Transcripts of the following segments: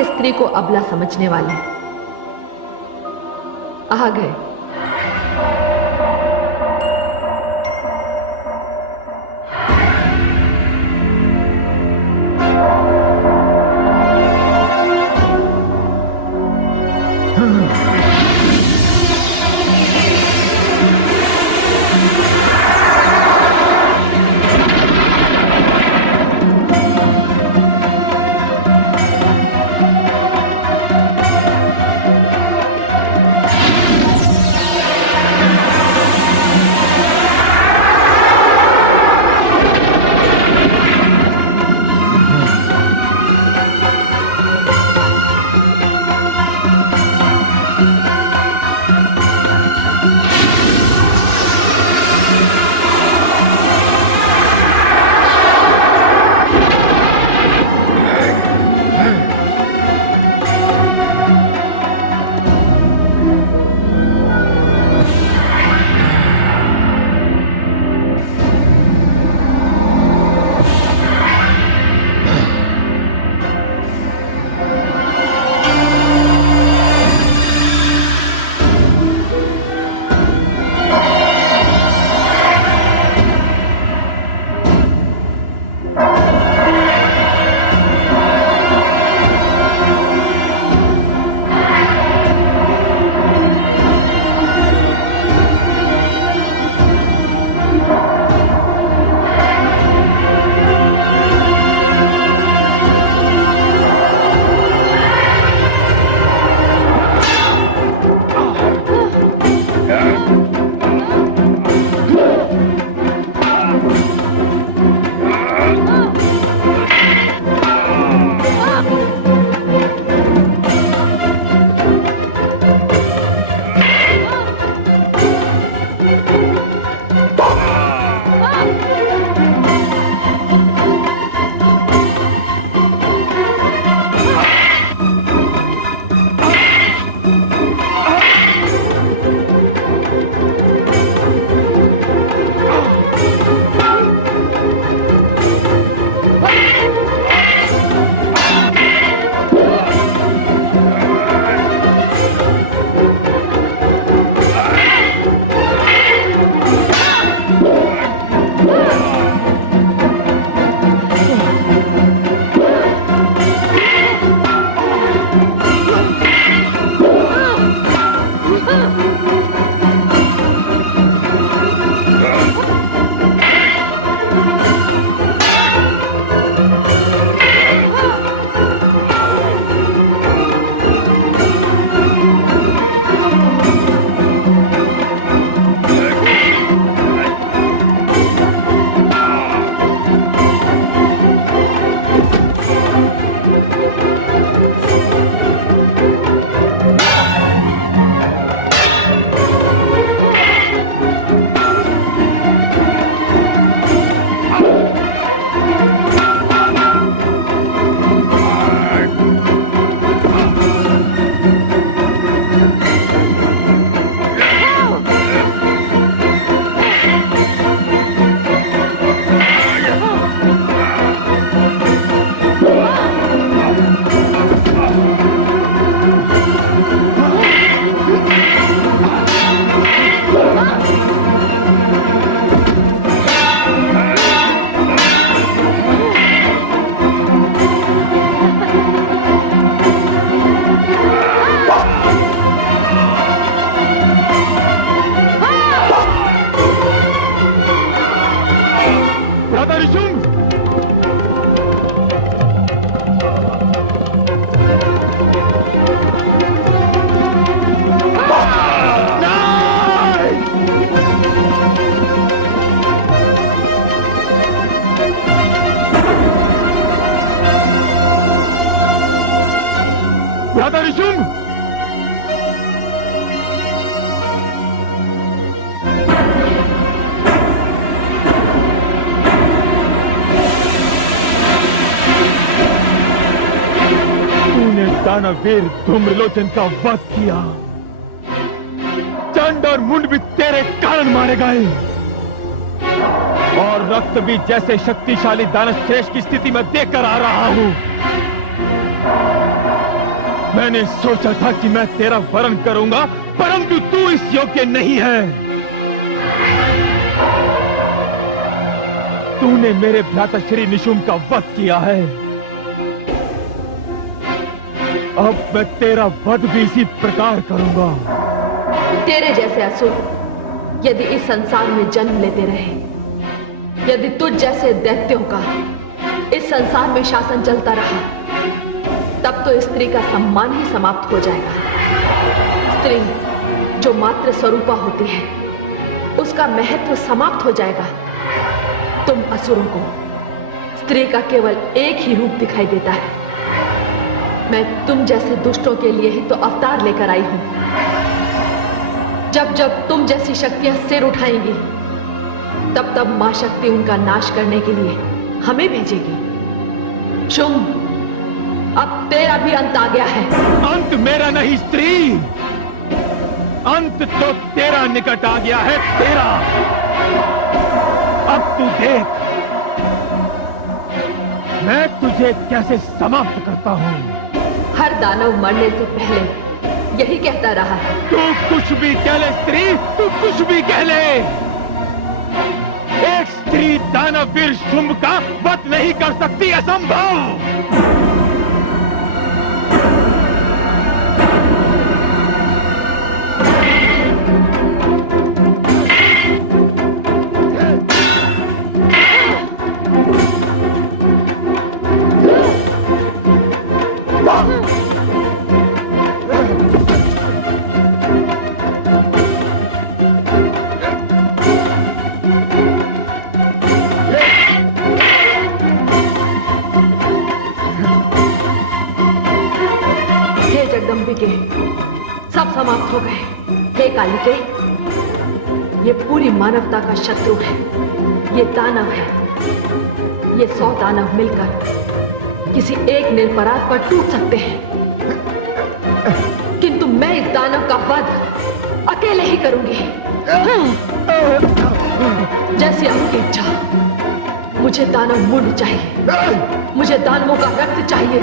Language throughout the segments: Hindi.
सारे स्त्री को अबला समझने वाले आ गए। भ्राता ऋषुम! तूने दानवीर धूम्रलोचन का वध किया। चंड और मुंड भी तेरे कारण मारे गए और रक्त भी जैसे शक्तिशाली दानश्रेष्ठ की स्थिति में देखकर आ रहा हूं। मैंने सोचा था कि मैं तेरा वरण करूंगा, परंतु तू इस योग्य नहीं है। तूने मेरे भ्राता श्री निशुंभ का वध किया है। अब मैं तेरा वध भी इसी प्रकार करूंगा। तेरे जैसे असुर यदि इस संसार में जन्म लेते रहे, यदि तुझ जैसे दैत्यों का इस संसार में शासन चलता रहा, तब तो स्त्री का सम्मान ही समाप्त हो जाएगा। स्त्री जो मात्र स्वरूपा होती है, उसका महत्व समाप्त हो जाएगा। तुम असुरों को स्त्री का केवल एक ही रूप दिखाई देता है। मैं तुम जैसे दुष्टों के लिए ही तो अवतार लेकर आई हूं। जब जब तुम जैसी शक्तियां सिर उठाएंगी, तब तब मां शक्ति उनका नाश करने के लिए हमें भेजेगी। शुंभ, अब तेरा भी अंत आ गया है। अंत मेरा नहीं स्त्री, अंत तो तेरा निकट आ गया है। तेरा अब तू देख मैं तुझे कैसे समाप्त करता हूं। हर दानव मरने से पहले यही कहता रहा है। तू कुछ भी कह ले स्त्री, तू कुछ भी कह ले। एक स्त्री दानवीर शुंभ का वध नहीं कर सकती, असंभव। सब समाप्त हो गए। हे कालिके, ये पूरी मानवता का शत्रु है। ये दानव है। ये 100 दानव मिलकर किसी एक निरपराध पर टूट सकते हैं, किंतु मैं इस दानव का वध अकेले ही करूंगी। जैसी आपकी इच्छा। मुझे दानव मुंड चाहिए। मुझे दानवों का रक्त चाहिए।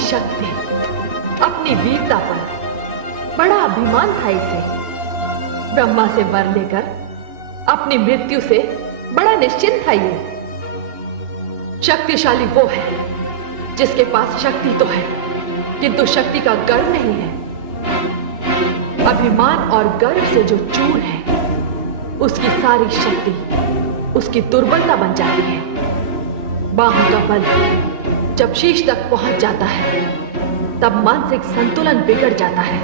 शक्ति, अपनी वीरता पर बड़ा अभिमान था इसे। ब्रह्मा से वर लेकर अपनी मृत्यु से बड़ा निश्चिंत था ये। शक्तिशाली वो है जिसके पास शक्ति तो है, किंतु शक्ति का गर्व नहीं है। अभिमान और गर्व से जो चूर है, उसकी सारी शक्ति उसकी दुर्बलता बन जाती है। बाहों का बल जब शीश तक पहुंच जाता है, तब मानसिक संतुलन बिगड़ जाता है।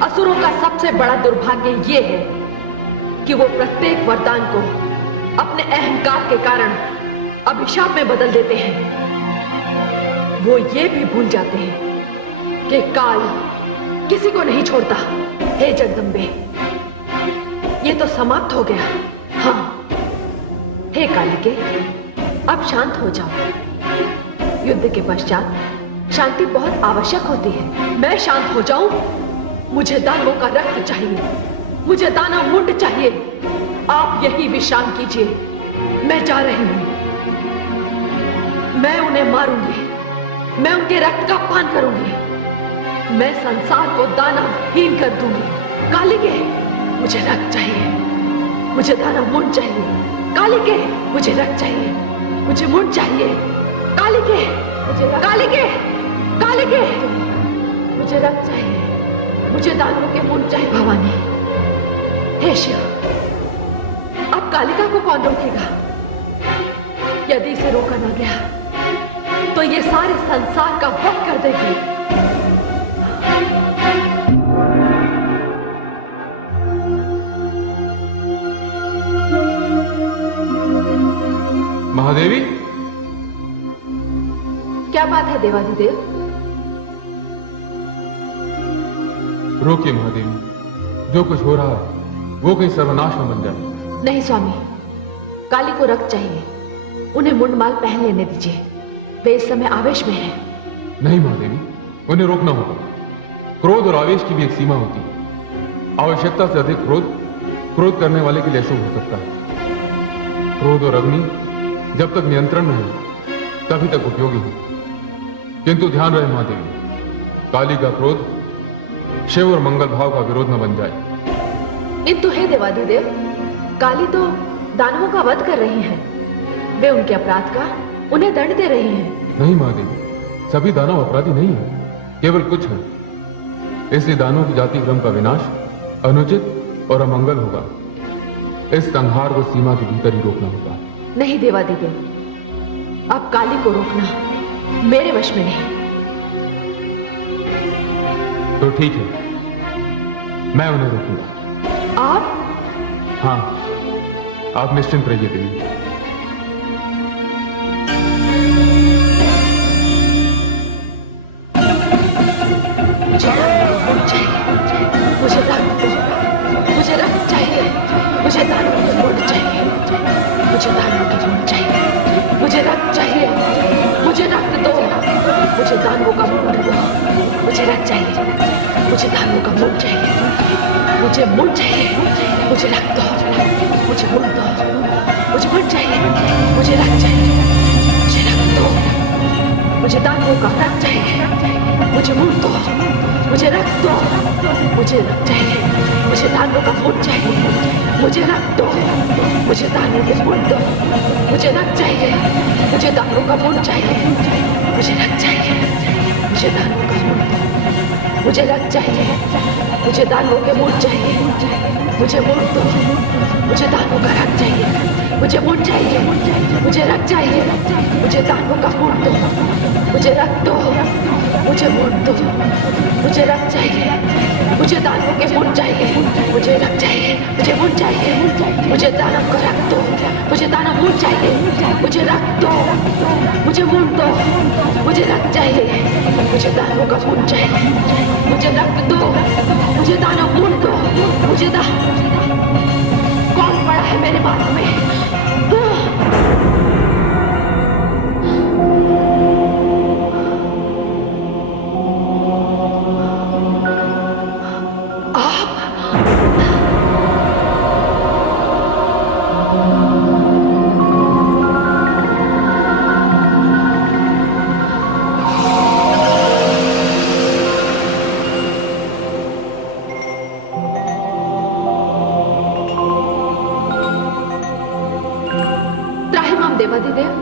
असुरों का सबसे बड़ा दुर्भाग्य यह है कि वो प्रत्येक वरदान को अपने अहंकार के कारण अभिशाप में बदल देते हैं। वो ये भी भूल जाते हैं कि काल किसी को नहीं छोड़ता। हे जगदम्बे, ये तो समाप्त हो गया। हाँ, हे कालिके, अब शांत हो जाओ। युद्ध के पश्चात शांति बहुत आवश्यक होती है। मैं शांत हो जाऊं? मुझे दानवों का रक्त चाहिए। मुझे दानव मुंड चाहिए। आप यही विश्राम कीजिए। मैं जा रही हूं। मैं उन्हें मारूंगी। मैं उनके रक्त का पान करूंगी। मैं संसार को दानवहीन कर दूंगी। कालिके, मुझे रक्त चाहिए। मुझे दानव मुंड चाहिए। कालिके, मुझे रक्त चाहिए। मुझे मुंड चाहिए। कालिके, कालिके, कालिके, मुझे रक्त चाहिए। मुझे दानवों के मुंड चाहिए। भवानी, हे शिव, अब कालिका को कौन रोकेगा? यदि इसे रोका न गया तो ये सारे संसार का वध कर देगी। महादेवी, क्या बात है देवाधिदेव? रोकिए महादेवी, जो कुछ हो रहा है वो कहीं सर्वनाश न बन जाए। नहीं स्वामी, काली को रक्त चाहिए। उन्हें मुंडमाल पहन लेने दीजिए, वे इस समय आवेश में हैं। नहीं महादेवी, उन्हें रोकना होगा। क्रोध और आवेश की भी एक सीमा होती है। आवश्यकता से अधिक क्रोध करने वाले के लिए अशुभ हो सकता है। क्रोध और अग्नि जब तक नियंत्रण में है तभी तक उपयोगी है। किंतु ध्यान रहे महादेवी, काली का क्रोध शिव और मंगल भाव का विरोध न बन जाए। किंतु हे देवाधिदेव, काली तो दानवों का वध कर रही हैं। वे उनके अपराध का उन्हें दंड दे रही हैं। नहीं महादेवी, सभी दानव अपराधी नहीं है, केवल कुछ हैं। इसलिए दानवों की जाति क्रम का विनाश अनुचित और अमंगल होगा। इस संहार को सीमा के भीतर ही रोकना होगा। नहीं देवाधिदेव, अब काली को रोकना मेरे वश में नहीं। तो ठीक है, मैं उन्हें रोकूंगा। आप? हाँ, आप निश्चिंत रहिए देवी। मुझे रक्त चाहिए, मुझे दानव के मुंड चाहिए, मुझे दानव के मुंड चाहिए, मुझे रक्त चाहिए, मुझे रक्त दो, मुझे दानवों का मुंड दो, मुझे रक्त चाहिए, मुझे दानवों का मुंड चाहिए, मुझे मुंड चाहिए, मुझे रक्त दो, मुझे मुंड दो, मुझे मुंड चाहिए, मुझे रक्त चाहिए, मुझे रक्त दो, मुझे दानवों का रक्त चाहिए, मुझे मुंड दो, मुझे रक्त दो, मुझे रक्त चाहिए, मुझे दानवों का मुंड चाहिए, मुझे रक्त दो, मुझे दानवों के मुंड दो, मुझे रक्त चाहिए, मुझे दानवों का मुंड चाहिए, मुझे रक्त चाहिए, मुझे दानवों का मुंड दो, मुझे रक्त चाहिए, मुझे दानवों के मुंड चाहिए, मुझे मुंड दो, मुझे दानवों का रक्त चाहिए, मुझे मुंड चाहिए, मुझे रक्त चाहिए, मुझे दानवों का मुंड दो, मुझे रक्त दो, मुझे मुंड दो, मुझे रक्त चाहिए, मुझे दानवों के मुंड चाहिए, मुझे रक्त चाहिए, मुझे मुंड चाहिए, मुझे दानव का रक्त दो, मुझे दानव मुंड चाहिए, मुझे रक्त दो, मुझे मुंड दो, मुझे रक्त चाहिए, मुझे दानवों का मुंड चाहिए, मुझे रक्त दो, मुझे दानव मुंड दो, मुझे कौन पड़ा है मेरे मार्ग में? देवाधिदेव,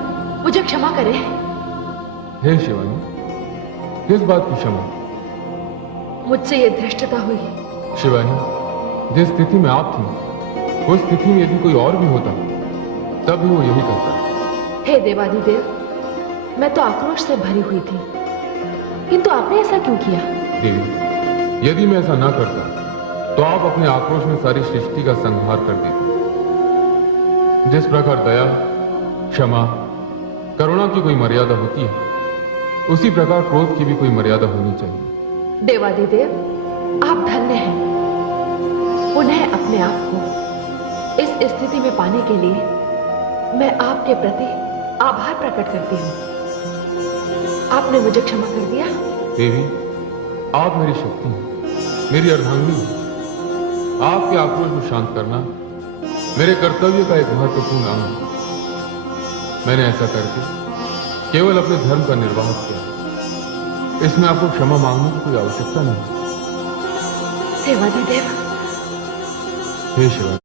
मुझे क्षमा करें। हे शिवानी, किस बात की क्षमा? मुझसे ये धृष्टता हुई। शिवानी, जिस स्थिति में आप थी उस स्थिति में यदि कोई और भी होता तब भी वो यही करता। हे देवाधिदेव, मैं तो आक्रोश से भरी हुई थी, किंतु आपने ऐसा क्यों किया? देवी, यदि मैं ऐसा ना करता तो आप अपने आक्रोश में सारी सृष्टि का संहार कर देते। जिस प्रकार दया, क्षमा, करुणा की कोई मर्यादा होती है, उसी प्रकार क्रोध की भी कोई मर्यादा होनी चाहिए। देवाधिदेव, आप धन्य हैं। पुनः अपने आप को इस स्थिति में पाने के लिए मैं आपके प्रति आभार प्रकट करती हूं। आपने मुझे क्षमा कर दिया। देवी, आप मेरी शक्ति हैं, मेरी अर्धांगिनी हैं। आपके आक्रोश को शांत करना मेरे कर्तव्य का एक महत्वपूर्ण अंग है। मैंने ऐसा करके केवल अपने धर्म का निर्वाह किया। इसमें आपको क्षमा मांगने की कोई आवश्यकता नहीं। देवाधिदेव, हे शिवा।